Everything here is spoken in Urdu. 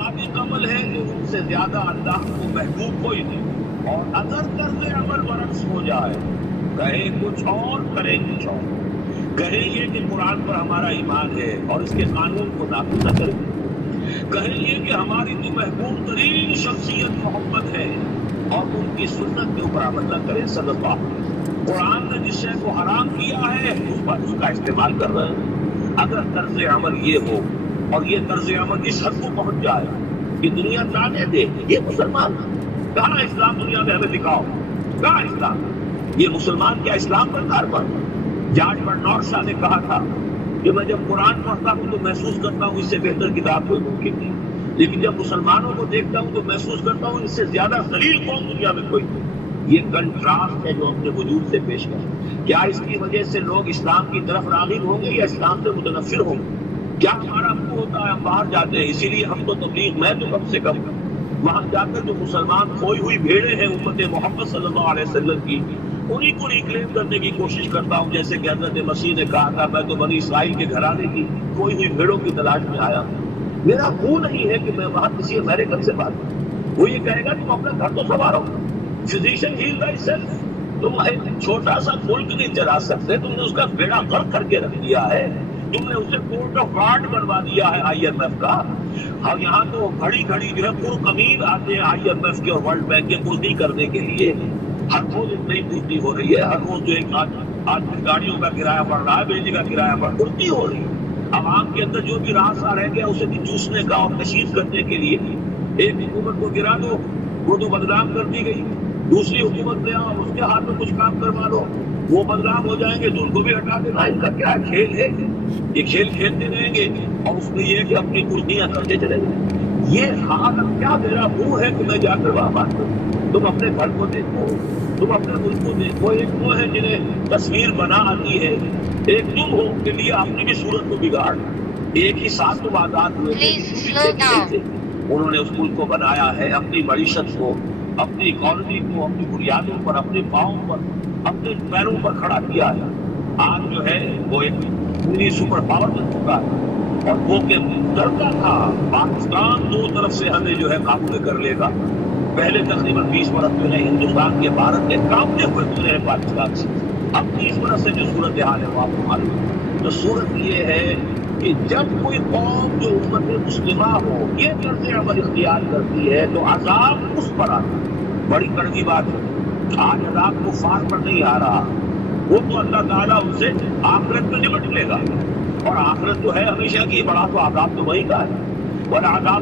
صادق عمل ہے کہ ان سے زیادہ اللہ کو محبوب کوئی نہیں. اور اگر طرز عمل برعکس ہو جائے، کہے کچھ اور کرے کچھ اور، کہے یہ کہ قرآن پر ہمارا ایمان ہے اور اس کے قانون کو نافذ نہ کرے، کہے یہ کہ ہماری تو محبوب ترین شخصیت محمد ہے اور ان کی سنت کے اوپر عمل نہ کرے صلی اللہ علیہ وسلم، قرآن نے جس شے کو حرام کیا ہے اس پر اس کا استعمال کر رہے ہیں. اگر طرز عمل یہ ہو اور یہ طرز عمل اس حد کو پہنچ جائے کہ دنیا تانے دے یہ مسلمان کہاں اسلام دنیا میں ہمیں دکھاؤ، کہاں اسلام، یہ مسلمان کیا اسلام پر کاربن. جارج برنارڈ شاہ نے کہا تھا کہ میں جب قرآن پڑھتا ہوں تو محسوس کرتا ہوں اس سے بہتر کتاب کوئی ممکن نہیں، لیکن جب مسلمانوں کو دیکھتا ہوں تو محسوس کرتا ہوں اس سے زیادہ ذلیل قوم دنیا میں کوئی نہیں. یہ کنٹراسٹ ہے جو اپنے وجود سے پیش کر. کیا اس کی وجہ سے لوگ اسلام کی طرف راغب ہوں گے یا اسلام سے متنفر ہوں گے؟ کیا ہمارا منہ ہوتا ہے ہم باہر جاتے ہیں، اسی لیے ہم تو تبلیغ میں تو کم سے کم وہاں جا کر جو مسلمان کھوئی ہوئی بھیڑیں ہیں امت محمد صلی اللہ علیہ وسلم کی، انہیں کو ریکلیم کرنے کی کوشش کرتا ہوں. جیسے کہ حضرت مسیح نے کہا تھا میں تو بنی اسرائیل کے گھرانے کی کھوئی ہوئی بھیڑوں کی تلاش میں آیا. میرا منہ نہیں ہے کہ میں وہاں کسی امریکن سے بات کروں، وہ یہ کہے گا تم اپنا گھر تو سنوارو. Physician heal by self. تم ایک چھوٹا سا ملک نہیں چلا سکتے، تم نے اس کا بیڑا غرق کر کے رکھ دیا ہے، تم نے اسے کورٹ آف گارڈ بنوا دیا ہے IMF کا. اور یہاں تو گھڑی گھڑی جو ہے پرقمیر آتے ہیں IMF کے اور ورلڈ بینک کے پوزی کرنے کے لیے. ہر روز اتنی پوزی ہو رہی ہے، ہر روز جو ایک آج گاڑیوں کا کرایہ بڑھ رہا ہے، بجلی کا کرایہ پوزی ہو رہی ہے. عوام کے اندر جو بھی راستہ رہ گیا اسے چوسنے کا اور تشہیر کرنے کے لیے ایک حکومت کو گرا دو، وہ تو بدنام کر دی گئی، دوسری حکومت لے آؤ اس کے ہاتھ میں کچھ کام کروا دو، وہ بدنام ہو جائیں گے تو ان کو بھی ہٹا دینا. ان کا کیا کھیل ہے؟ یہ کھیل کھیلتے رہیں گے اور اس میں یہ کہ اپنی کرسیاں کرتے چلیں گے. یہ حالت کیا میرا منہ ہے کہ میں جا کر وہاں بات کروں. تم اپنے گھر کو دیکھو، تم اپنے ملک کو دیکھو. ایک وہ ہے جنہیں تصویر بنا آتی ہے، ایک تم ہو کے لیے اپنی بھی صورت کو بگاڑ. ایک ہی ساتھ تم آزاد ہوئے تھے، انہوں نے اس ملک کو بنایا ہے، اپنی معیشت کو، اپنی اکانومی کو اپنی بنیادوں پر، اپنے پاؤں پر، اپنے پیروں پر کھڑا کیا ہے. آج جو ہے وہ ایک پوری سپر پاور بن چکا ہے اور وہ کہ ڈرتا تھا پاکستان دو طرف سے ہمیں جو ہے قابو کر لے گا. پہلے تقریباً 20 برس میں ہندوستان کے بھارت کے کامتے ہوئے گزرے ہیں پاکستان سے. اب 30 برس سے جو صورتحال ہے وہ آپ کو معلوم ہے. تو صورت یہ ہے کہ جب کوئی قوم جو امت مسلمہ ہو یہ طرز عمل اختیار کرتی ہے تو عذاب اس پر آتا ہے. بڑی کڑوی بات ہے. آج عذاب کفار پر نہیں آ رہا، وہ تو اللہ تعالیٰ ان سے آخرت میں نمٹ لے گا، اور آخرت تو ہے ہمیشہ کی، بڑا تو عذاب تو وہی کا ہے. اور عذاب